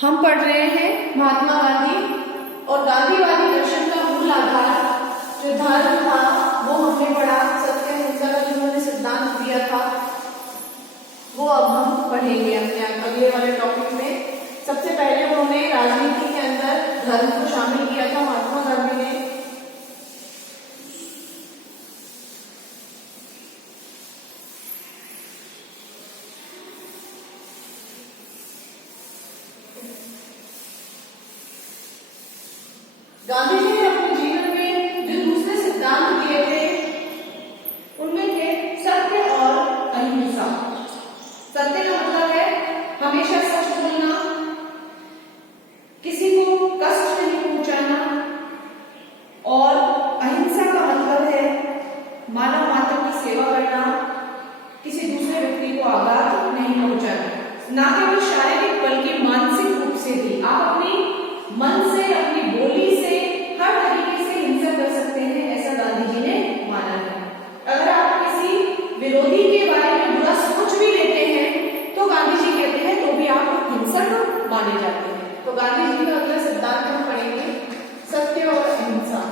हम पढ़ रहे हैं महात्मा गांधी और गांधीवादी दर्शन का मूल आधार जो धर्म था वो हमने पढ़ा। सत्य अहिंसा का जो उन्होंने सिद्धांत दिया था वो अब हम पढ़ेंगे अपने अगले वाले टॉपिक में। सबसे पहले उन्होंने राजनीति के अंदर धर्म को शामिल किया था महात्मा गांधी ने। गांधी जी ने अपने जीवन में जो दूसरे सिद्धांत दिए थे उनमें थे सत्य और अहिंसा। सत्य का मतलब है हमेशा सच बोलना, किसी को कष्ट नहीं पहुंचाना, और अहिंसा का मतलब है मानव मात्र की सेवा करना, किसी दूसरे व्यक्ति को आघात नहीं पहुंचाना, ना केवल शारीरिक बल्कि मानसिक रूप से भी। आप अपनी मन से, अपनी बोली से, हर तरीके से हिंसा कर सकते हैं, ऐसा गांधी जी ने माना है। अगर आप किसी विरोधी के बारे में बुरा सोच भी लेते हैं तो गांधी जी कहते हैं तो भी आप हिंसक माने जाते हैं। तो गांधी जी का अगला सिद्धांत हम पढ़ेंगे सत्य और अहिंसा।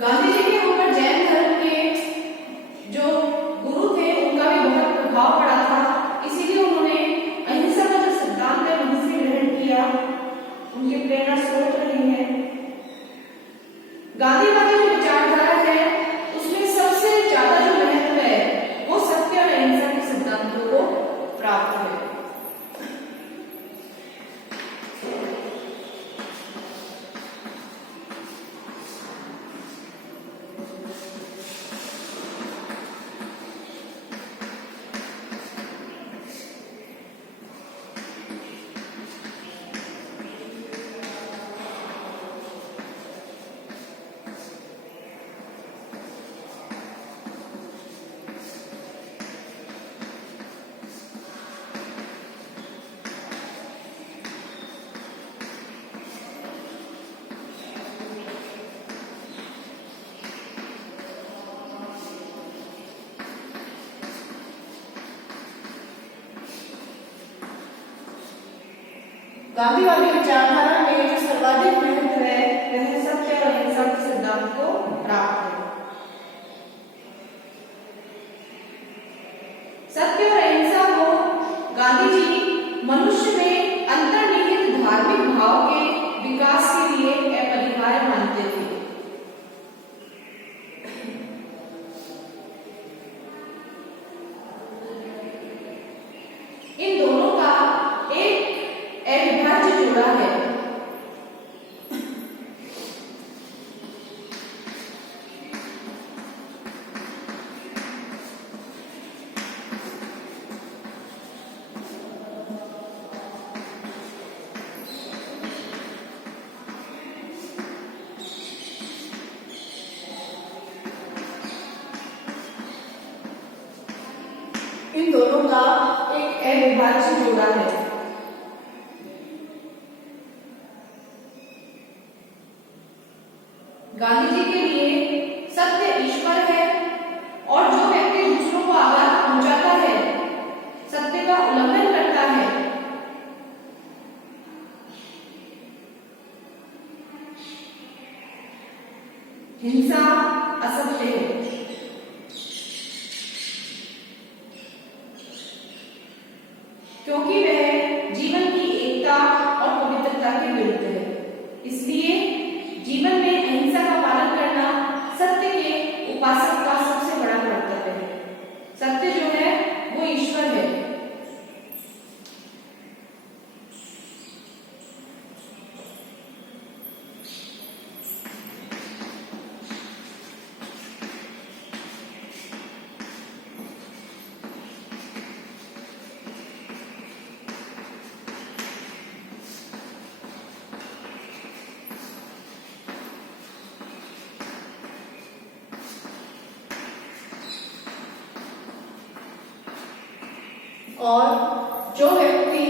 गांधी जी के ऊपर जैन धर्म के जो गुरु थे उनका भी बहुत प्रभाव पड़ा था, इसीलिए उन्होंने अहिंसा का जो सिद्धांत है वहीं से ग्रहण किया, उनकी प्रेरणा स्रोत रही है। गांधीवादी जो विचारधारा है उसमें सबसे ज्यादा जो महत्व है वो सत्य और अहिंसा के सिद्धांतों को प्राप्त है। गांधीवादी विचारधारा में जो सर्वाधिक महत्व है वह सत्य और अहिंसा के सिद्धांत को प्राप्त है। सत्य और अहिंसा को गांधी जी मनुष्य में अंतर्निहित धार्मिक भाव के विकास के लिए अपरिहार्य मानते थे। इन दोनों का एक अविभाज्य जोड़ा है। इन दोनों का एक अविभाज्य जोड़ा है। गांधी जी के लिए सत्य ईश्वर है और जो व्यक्ति दूसरों को आघात पहुंचाता है, सत्य का उल्लंघन करता है, हिंसा असत्य है। क्योंकि वह जीवन की एकता और पवित्रता के विरुद्ध है। इसलिए जीवन में अहिंसा का पालन करना सत्य के उपासक का सबसे बड़ा कर्तव्य है। सत्य जो है वो ईश्वर है। और जो व्यक्ति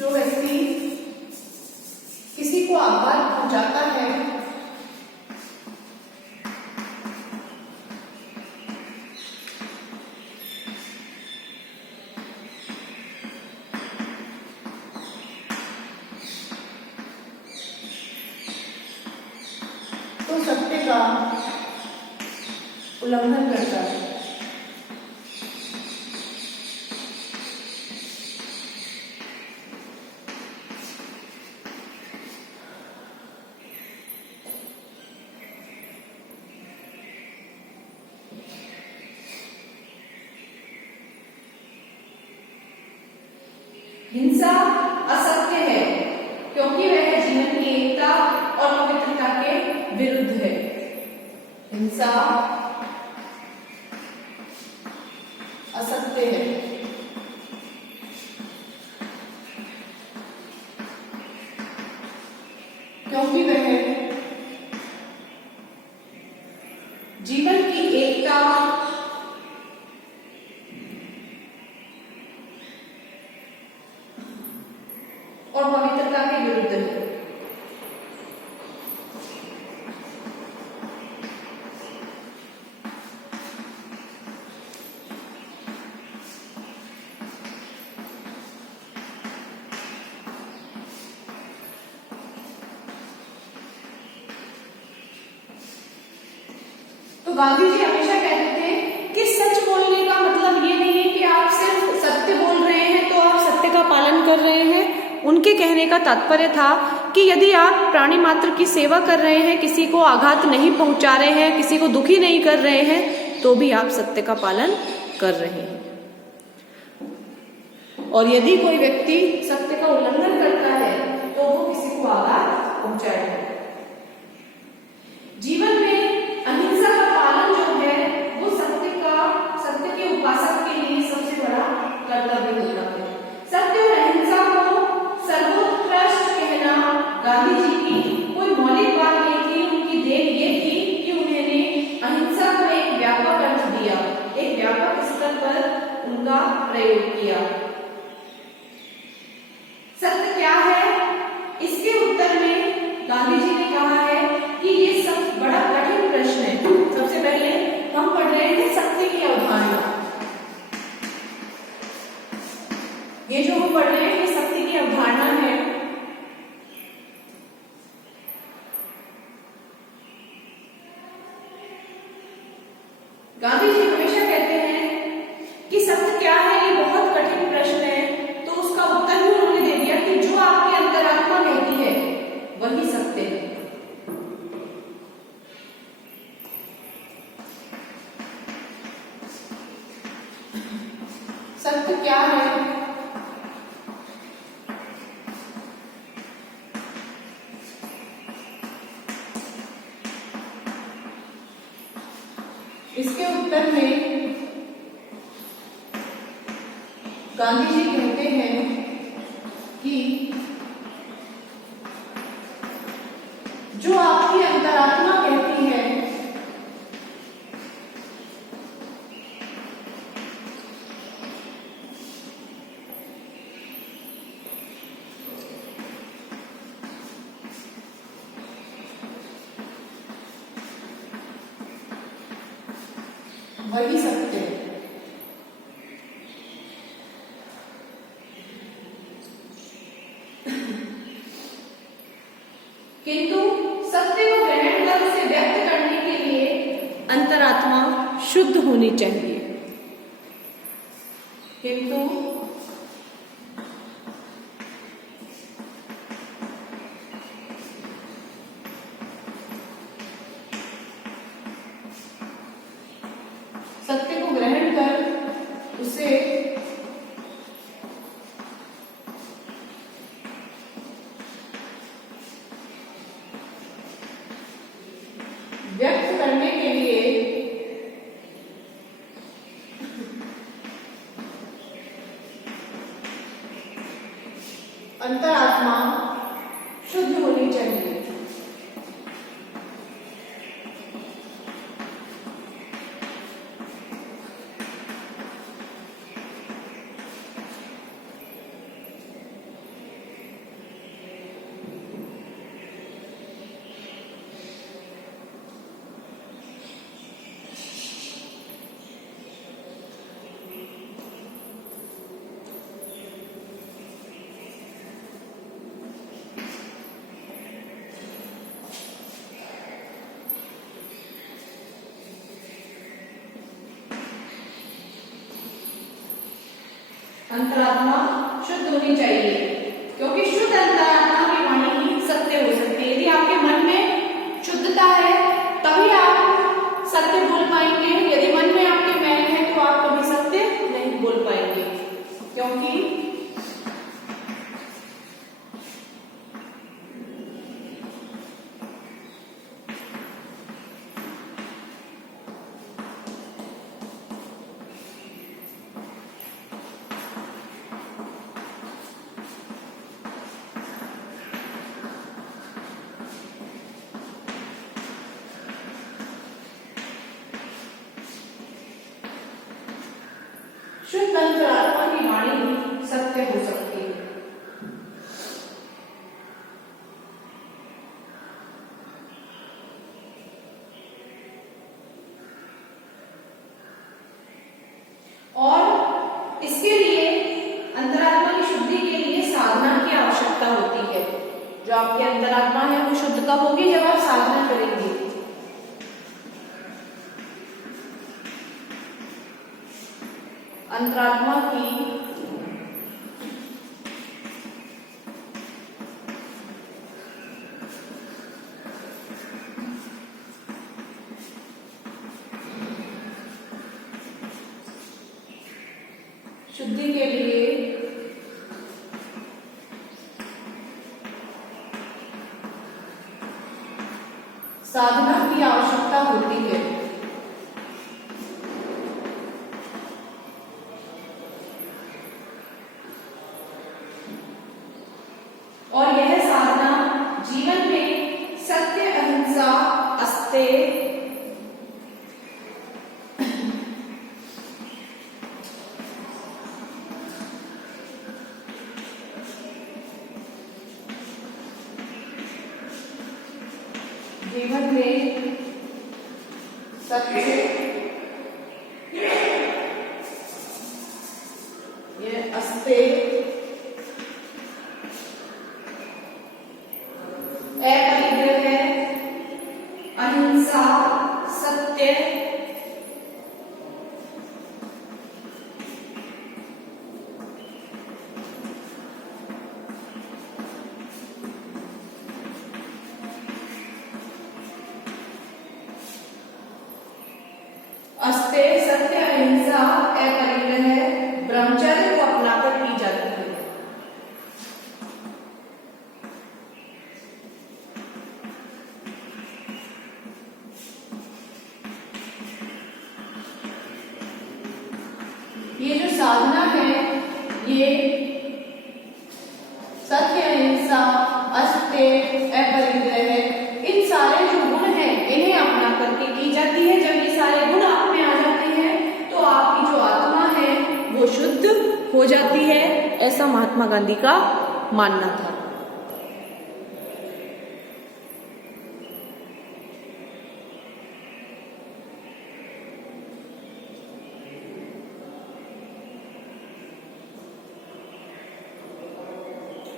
जो व्यक्ति किसी को आघात पहुंचाता है तो सत्य का उल्लंघन करता है। हिंसा असत्य है क्योंकि वह जीवन की एकता और पवित्रता के विरुद्ध है। हिंसा असत्य है क्योंकि वह जीवन की एकता और पवित्रता के विरुद्ध है। तो गांधी जी हमेशा कहते थे कि सच बोलने का मतलब ये नहीं है कि आप सिर्फ सत्य बोल रहे हैं तो आप सत्य का पालन कर रहे हैं। उनके कहने का तात्पर्य था कि यदि आप प्राणी मात्र की सेवा कर रहे हैं, किसी को आघात नहीं पहुंचा रहे हैं, किसी को दुखी नहीं कर रहे हैं, तो भी आप सत्य का पालन कर रहे हैं। और यदि कोई व्यक्ति सत्य का उल्लंघन करता है तो वो किसी को आघात पहुंचाएगा। जीवन में अहिंसा का पालन जो है वो सत्य के उपासक के लिए सबसे बड़ा कर्तव्य होता है। सत्य और अहिंसा को सर्वोत्कृष्ट कहना गांधी जी की कोई मौलिक बात नहीं थी। उनकी देन ये थी कि उन्होंने अहिंसा को एक व्यापक अर्थ दिया, एक व्यापक स्तर पर उनका प्रयोग किया। सत्य क्या है, इसके उत्तर में गांधी जी ने कहा है कि ये सब बड़ा कठिन प्रश्न है। सबसे पहले हम पढ़ रहे हैं सत्य की अवधारणा। ये जो हम पढ़ रहे हैं ये सत्य की अवधारणा है। गांधी जी हमेशा कहते हैं कि सत्य क्या है, ये बहुत कठिन प्रश्न है। तो उसका उत्तर भी उन्होंने दे दिया कि जो आपकी अंतरात्मा कहती है वही सत्य है। सत्य क्या है, इसके उत्तर में गांधी जी कहते हैं कि जो आपकी अंतरात्मा कहती है वही सत्य है। किंतु सत्य को ग्रहण कर उसे व्यक्त करने के लिए अंतरात्मा शुद्ध होनी चाहिए। किंतु सत्य को ग्रहण कर उसे व्यक्त करने के लिए अंतरात्मा शुद्ध होनी चाहिए। अंतरात्मा शुद्ध होनी चाहिए, क्योंकि शुद्ध अंतरात्मा की वाणी ही सत्य हो सकती है। यदि आपके मन में शुद्धता है तभी आप सत्य बोल पाएंगे। यदि मन में आपके मैल है तो आप कभी सत्य नहीं बोल पाएंगे, क्योंकि शुद्ध अंतरात्मा की वाणी ही सत्य हो सकती है। और इसके लिए अंतरात्मा की शुद्धि के लिए साधना की आवश्यकता होती है। जो आपकी अंतरात्मा है वो शुद्ध कब होगी? जब आप साधना करेंगे। अंतरात्मा की शुद्धि के लिए साधना की आवश्यकता होती है। और यह साधना जीवन में सत्य, अहिंसा, अस्तेय, जीवन में सत्य, यह अस्तेय, अपरिग्रह, अहिंसा, सत्य, अस्तेय, सत्य, अहिंसा, अपरिग्रह, ब्रह्मचर्य को अपनाकर की जाती है। ये जो साधना है ये सत्य, अहिंसा, अस्तेय, अपरिग्रह, इन सारे जो गुण हैं इन्हें अपना करके की जाती है। जब ये सारे गुण आप में आ जाते हैं तो आपकी जो आत्मा है वो शुद्ध हो जाती है, ऐसा महात्मा गांधी का मानना था।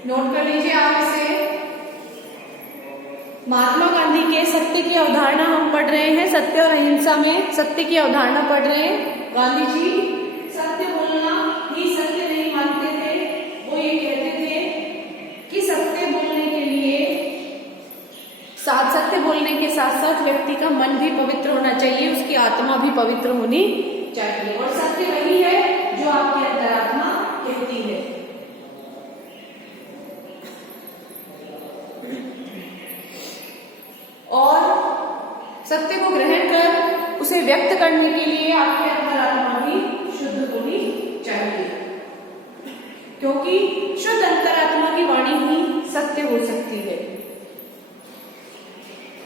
नोट कर लीजिए आप इसे। महात्मा गांधी के सत्य की अवधारणा हम पढ़ रहे हैं। सत्य और अहिंसा में सत्य की अवधारणा पढ़ रहे हैं। गांधी जी सत्य बोलना ही सत्य नहीं मानते थे। वो ये कहते थे कि सत्य बोलने के लिए सत्य बोलने के साथ साथ व्यक्ति का मन भी पवित्र होना चाहिए, उसकी आत्मा भी पवित्र होनी चाहिए। और सत्य वही है जो आपकी अंतरात्मा कहती है। और सत्य को ग्रहण कर उसे व्यक्त करने के लिए आपकी अंतरात्मा भी शुद्ध होनी चाहिए, क्योंकि शुद्ध अंतरात्मा की वाणी ही सत्य हो सकती है।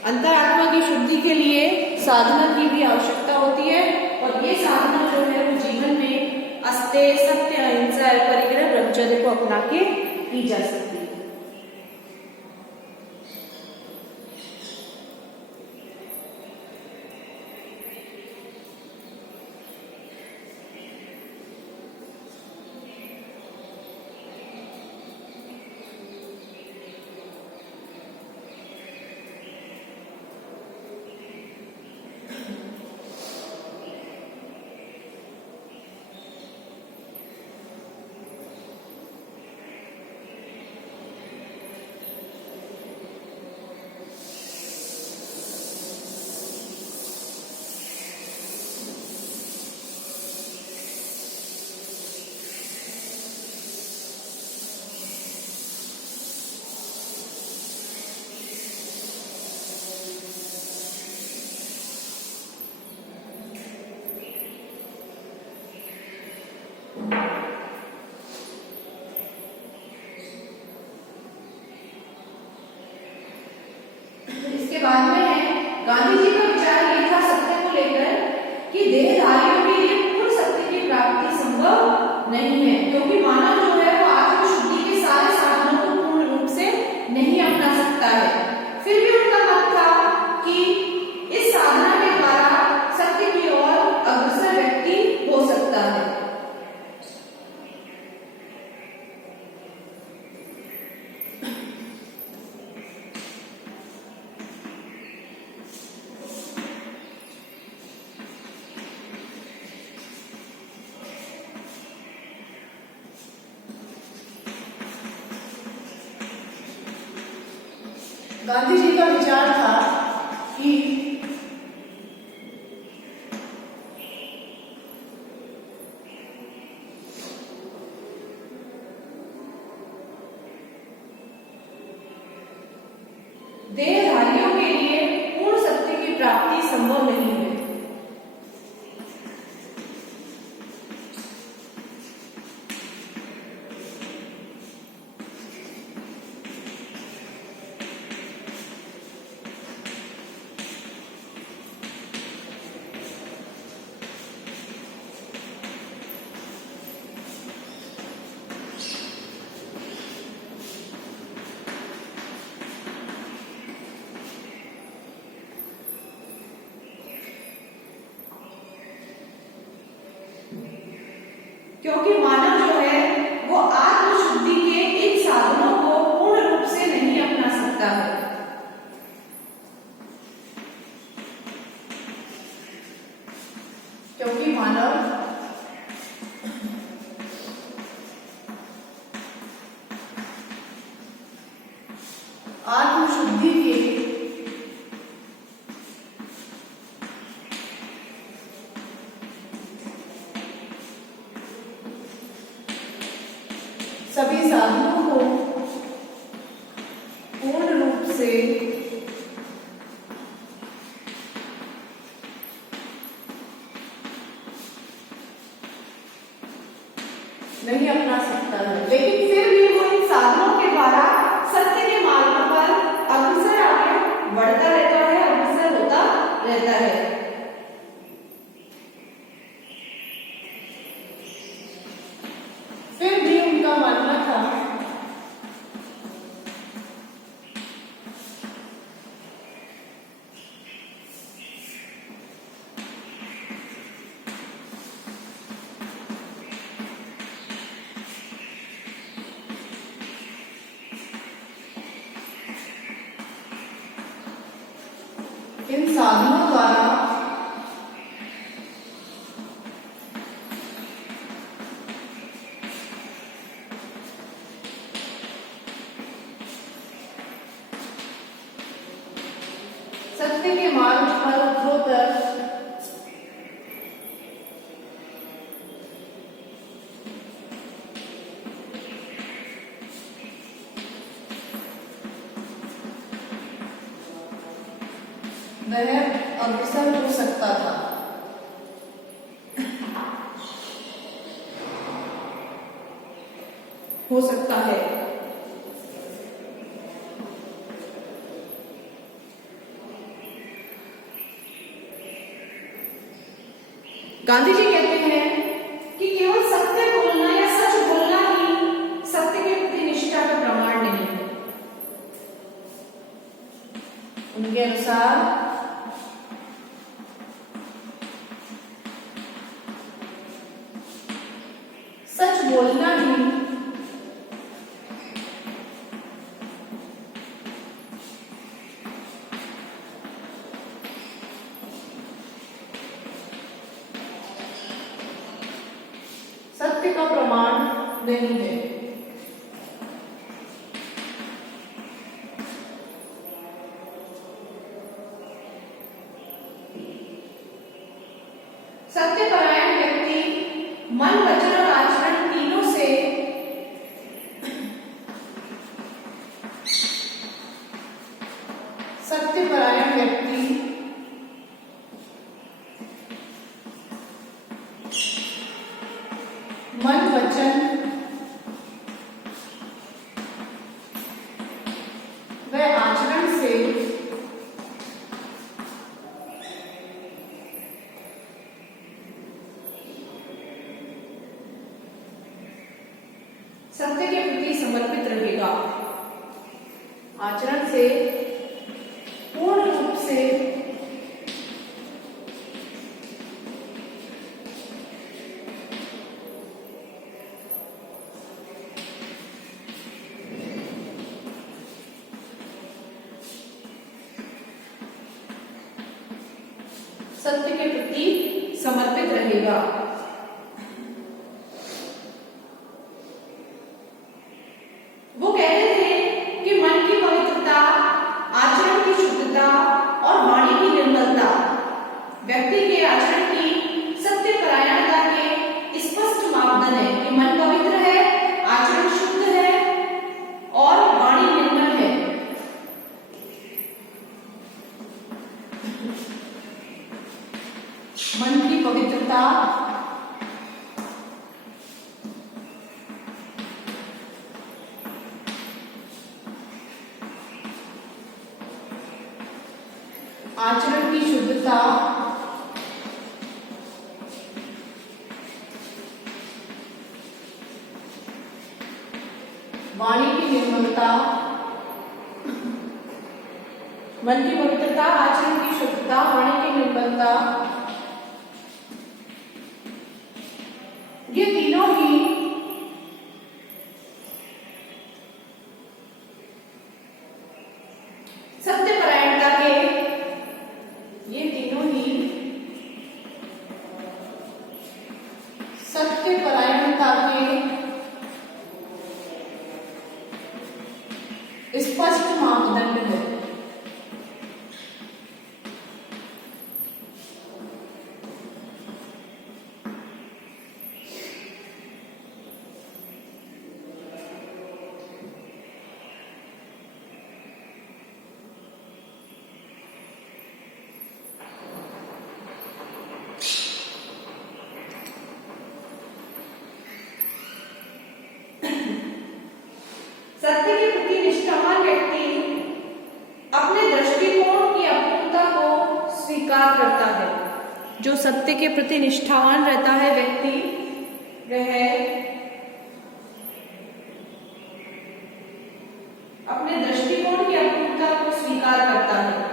अंतरात्मा की शुद्धि के लिए साधना की भी आवश्यकता होती है, और ये साधना जो है वो जीवन में अस्तेय, सत्य, अहिंसा, अपरिग्रह, ब्रह्मचर्य को अपना के की जा सकती है। गांधी जी का विचार था कि देहधारियों के लिए पूर्ण सत्य की प्राप्ति संभव नहीं है। क्योंकि मानव जो है वो आत्मशुद्धि के इन साधनों को पूर्ण रूप से नहीं अपना सकता है। क्योंकि मानव आत्मशुद्धि के सभी साधनों को पूर्ण रूप से नहीं अपना सकता है, लेकिन फिर भी वो इन साधनों के द्वारा सत्य के मार्ग पर अग्रसर आगे बढ़ता रहता है, अग्रसर होता रहता है। फिर भी उनका मानना था इन साधनों द्वारा सत्य के मार्ग पर उतरोतर वह अग्रसर हो सकता था। हो सकता है। गांधी जी कहते हैं कि केवल सत्य बोलना या सच बोलना ही सत्य के प्रति निष्ठा का प्रमाण नहीं है। उनके अनुसार सच बोलना ही सत्य का प्रमाण नहीं है। सत्यपरायण व्यक्ति मन, वचन और आचरण तीनों से सत्यपरायण व्यक्ति मन, वचन व आचरण से सत्य के प्रति समर्पित रहेगा। आचरण से पूर्ण रूप से सत्य के प्रति समर्पित रहेगा। वो कहते थे कि मन की पवित्रता, मन की पवित्रता, आचरण की शुद्धता, वाणी की निर्मलता, मन की पवित्रता, आचरण की शुद्धता, वाणी की निर्मलता, ये तीनों ही सत्यपरायणता के, ये तीनों ही सत्यपरायणता के स्पष्ट मापदंड है। सत्य के प्रति निष्ठावान व्यक्ति अपने दृष्टिकोण की अपूर्णता को स्वीकार करता है। जो सत्य के प्रति निष्ठावान रहता है व्यक्ति, वह अपने दृष्टिकोण की अपूर्णता को स्वीकार करता है।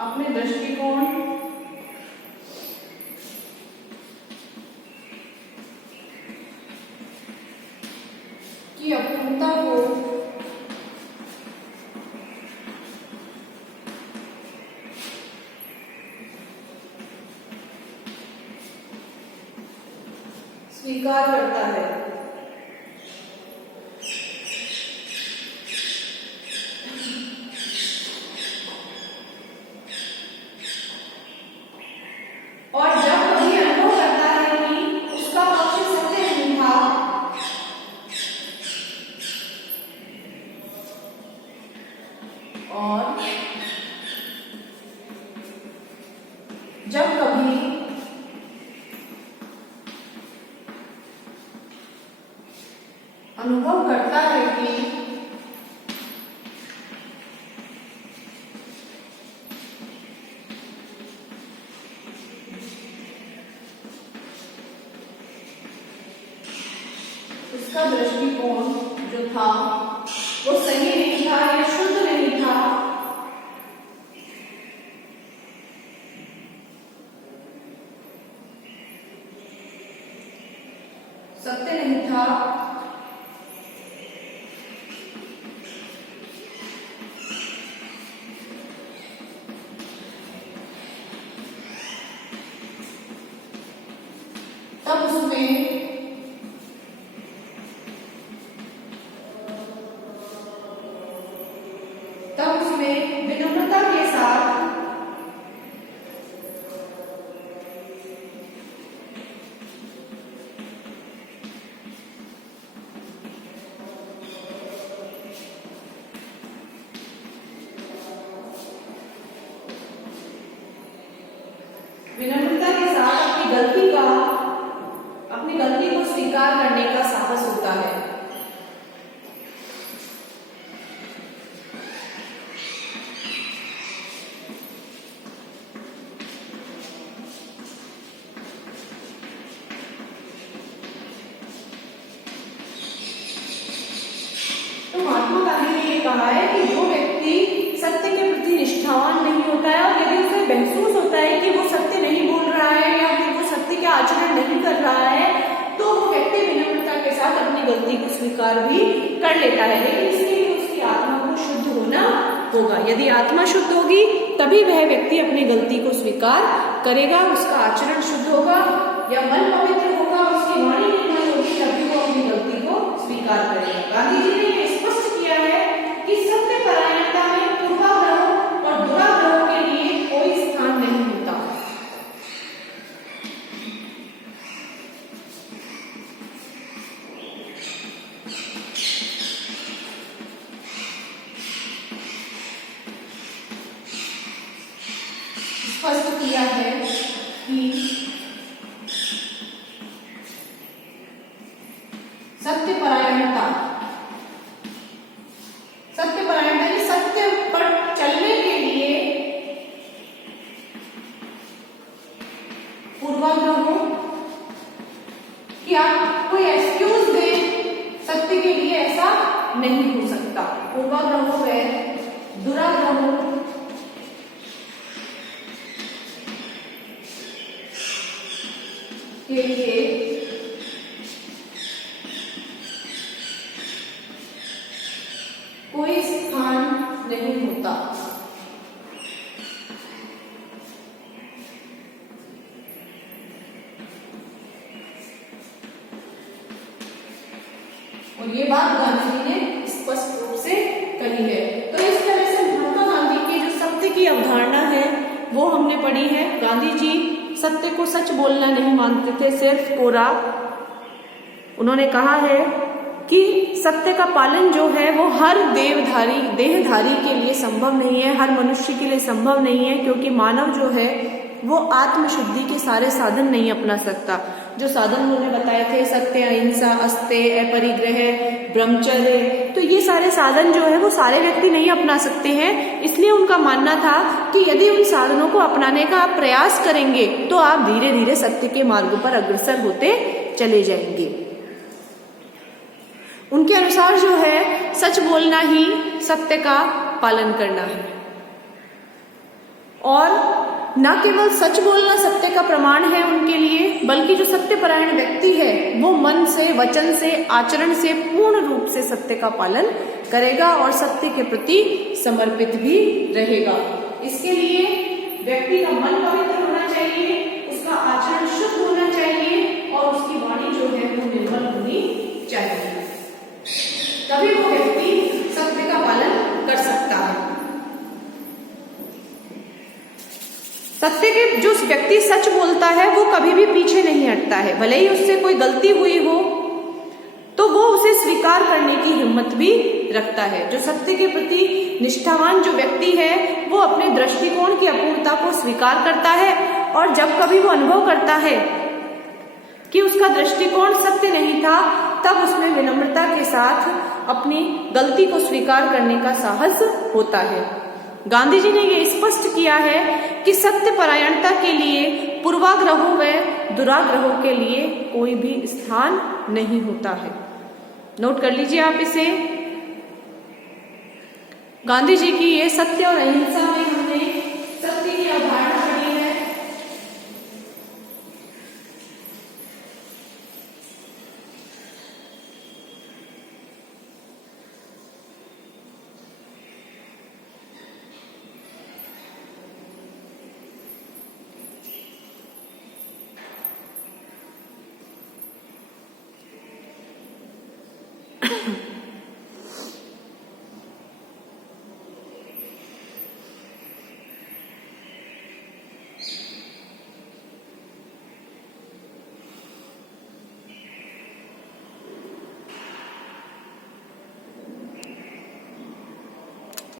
अपने दृष्टिकोण की अपूर्णता को स्वीकार करता है। और जब कभी अनुभव करता है कि उसका पक्ष सत्य नहीं था, और जब कभी अनुभव करता है कि उसका दृष्टिकोण जो था वो सही नहीं था या शुद्ध नहीं था, सत्य नहीं था, तब उसमें विनम्रता के साथ अपनी गलती को स्वीकार करने का साहस होता है। तो महात्मा गांधी ने ये कहा है कि जो व्यक्ति सत्य के प्रति निष्ठावान नहीं होता है और यदि उसे महसूस होता है कि वो सत्य नहीं बोल रहा है या फिर वो सत्य के आचरण नहीं कर रहा है, तो वो व्यक्ति विनम्रता के साथ अपनी गलती को स्वीकार भी कर लेता है। लेकिन इसके लिए उसकी आत्मा को शुद्ध होना होगा। यदि आत्मा शुद्ध होगी तभी वह व्यक्ति अपनी गलती को स्वीकार करेगा, उसका आचरण शुद्ध होगा या मन पवित्र होगा, उसकी वाणी निर्मल होगी, स्वीकार करेगा। गांधी जी ने यह स्पष्ट किया है कि सत्य परायणता में पूर्वाग्रहों और दुराग्रहों के लिए कोई स्थान नहीं होता। स्पष्ट किया है कि सत्यपरायणता यानी सत्य पर चलने के लिए पूर्वाग्रहों क्या कोई एक्सक्यूज दे, सत्य के लिए ऐसा नहीं हो सकता। पूर्वाग्रहों व दुराग्रहों के लिए कोई स्थान नहीं होता। और ये बात गांधी जी ने स्पष्ट रूप से कही है। तो इस तरह से महात्मा गांधी की जो सत्य की अवधारणा है वो हमने पढ़ी है। गांधी जी सत्य को सच बोलना नहीं मानते थे, सिर्फ कोरा। उन्होंने कहा है कि सत्य का पालन जो है वो हर देहधारी के लिए संभव नहीं है, हर मनुष्य के लिए संभव नहीं है, क्योंकि मानव जो है वो आत्मशुद्धि के सारे साधन नहीं अपना सकता। जो साधन उन्होंने बताए थे, सत्य, अहिंसा, अस्तेय, अपरिग्रह, ब्रह्मचर्य, तो ये सारे साधन जो है वो सारे व्यक्ति नहीं अपना सकते हैं। इसलिए उनका मानना था कि यदि उन साधनों को अपनाने का आप प्रयास करेंगे तो आप धीरे धीरे सत्य के मार्ग पर अग्रसर होते चले जाएंगे। उनके अनुसार जो है सच बोलना ही सत्य का पालन करना है, और न केवल सच बोलना सत्य का प्रमाण है उनके लिए, बल्कि जो सत्यपरायण व्यक्ति है वो मन से, वचन से, आचरण से पूर्ण रूप से सत्य का पालन करेगा और सत्य के प्रति समर्पित भी रहेगा। इसके लिए व्यक्ति का मन पवित्र होना चाहिए, उसका आचरण शुद्ध होना चाहिए और उसकी वाणी जो है वो निर्मल होनी चाहिए, तभी वो व्यक्ति सत्य का पालन कर सकता है। सत्य के जो व्यक्ति सच बोलता है वो कभी भी पीछे नहीं हटता है, भले ही उससे कोई गलती हुई हो तो वो उसे स्वीकार करने की हिम्मत भी रखता है। जो सत्य के प्रति निष्ठावान जो व्यक्ति है वो अपने दृष्टिकोण की अपूर्णता को स्वीकार करता है, और जब कभी वो अनुभव करता है कि उसका दृष्टिकोण सत्य नहीं था, तब उसमें विनम्रता के साथ अपनी गलती को स्वीकार करने का साहस होता है। गांधी जी ने यह स्पष्ट किया है कि सत्य परायणता के लिए पूर्वाग्रहों व दुराग्रहों के लिए कोई भी स्थान नहीं होता है। नोट कर लीजिए आप इसे। गांधी जी की ये सत्य और अहिंसा में हमने सत्य की अवधारणा पढ़ी है।